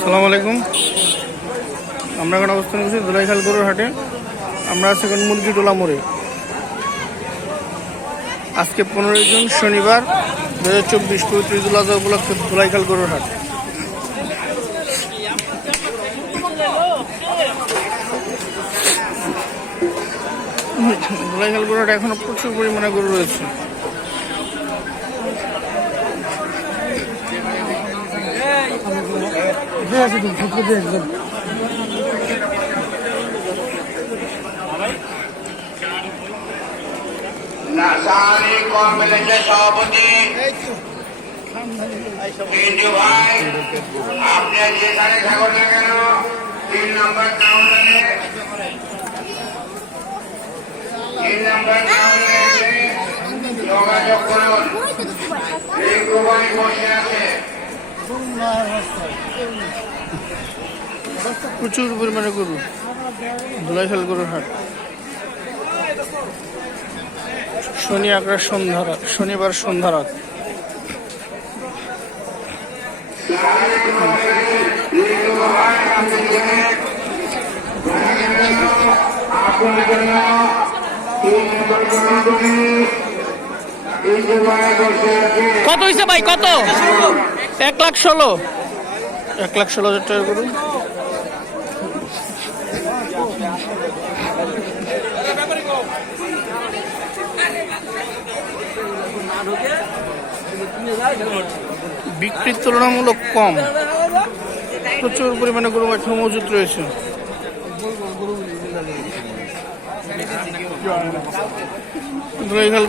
সালাম আলাইকুম। আমরা এখন অবস্থান করছি দোলাইখাল গরুর হাটে। আমরা আছি এখন মুরগিটোলা মোড়ে। আজকে পনেরোই জুন, শনিবার দু হাজার চব্বিশ পঁয়ত্রিশ জুলাই উপলক্ষে দোলাইখাল গরুর হাট। দোলাইখাল গরুর হাটে এখনও প্রচুর পরিমাণে গরু রয়েছে। নাসারি কমপ্লেক্সের সভাপতি পিন্টু ভাই আপনি যেখানে থাকুন না কেন তিন নম্বর কাউন্টারে তিন যোগাযোগ করুন বসে আছে প্রচুর পরিমাণে গরু। ধুলাইখাল গরুর হাট। শনি আগ্রার সন্ধ্যা রাত শনিবার সন্ধ্যা রাত। কত হয়েছে ভাই? কত? এক লাখ ষোলো। এক লাখ ষোলো হাজার টাকা গরু। বিক্রির তুলনামূলক কম। প্রচুর পরিমাণে গরু এখনও মজুত রয়েছে।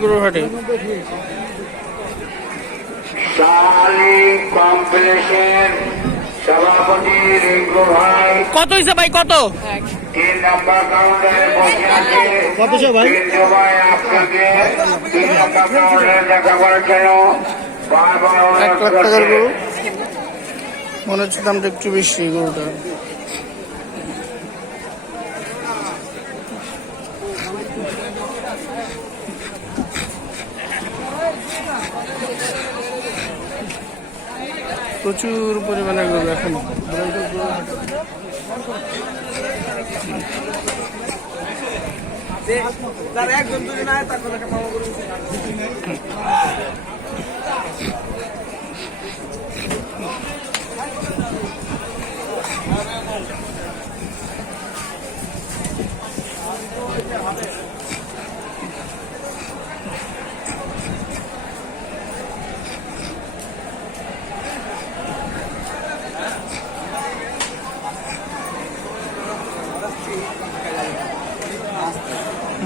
গরুর হাটে। কত হয়েছে ভাই কত? তিন নম্বর কাউন্টারে বসে আছে? রিঙ্কু আপনাকে তিন নম্বর কাউন্টারে দেখা করার জন্য বারবার এক লাখ টাকার গরু? মনে হচ্ছে দামটা একটু বেশি গরুটা। প্রচুর পরিমাণে গরু এখন। তার একজন দুজন আয় তার কথা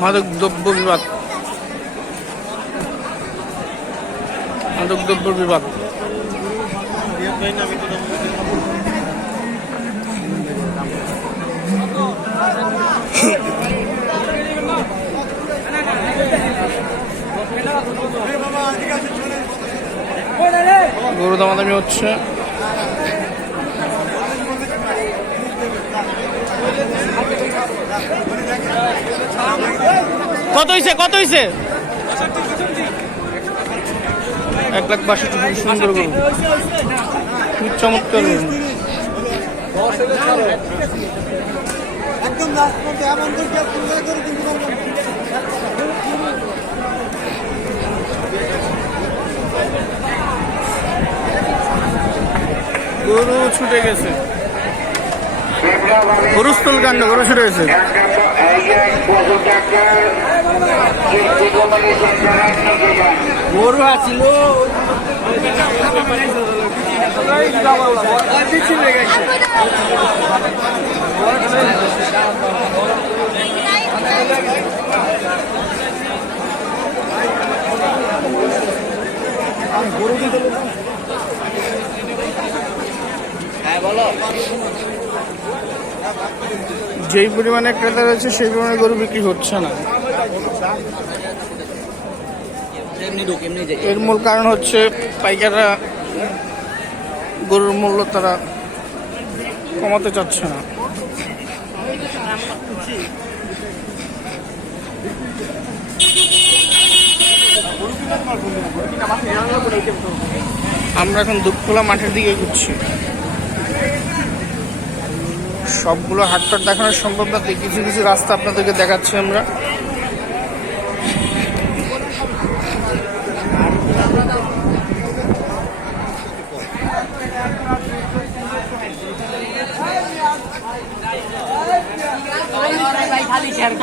মাদক দ্রব্য বিভাগ মাদক দ্রব্য বিভাগ গরু দামাদামি হচ্ছে। কত হয়েছে কত হয়েছে এক লাখ বাষট্টি খুব সুন্দর খুব চমৎকার গরু ছুটে গেছে। গরুস্থল কাণ্ড গরু ছুটে গেছে একশো এক পশু টাকার কিস্তি কমিটি যেই পরিমাণে ক্রেতা রয়েছে সেই পরিমাণে গরু বিক্রি হচ্ছে না। এর মূল কারণ হচ্ছে পাইকাররা গরুর মূল্য তারা কমাতে চাচ্ছে না। আমরা এখন দুপখোলা মাঠের দিকে ঘুরছি। সবগুলো হাটটার দেখানো সম্ভব না। কিছু কিছু রাস্তা আপনাদেরকে দেখাচ্ছি আমরা। খালি শেয়ার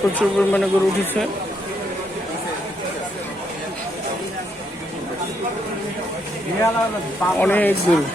প্রচুর পরিমাণে গরু উঠেছে। অনেক গরু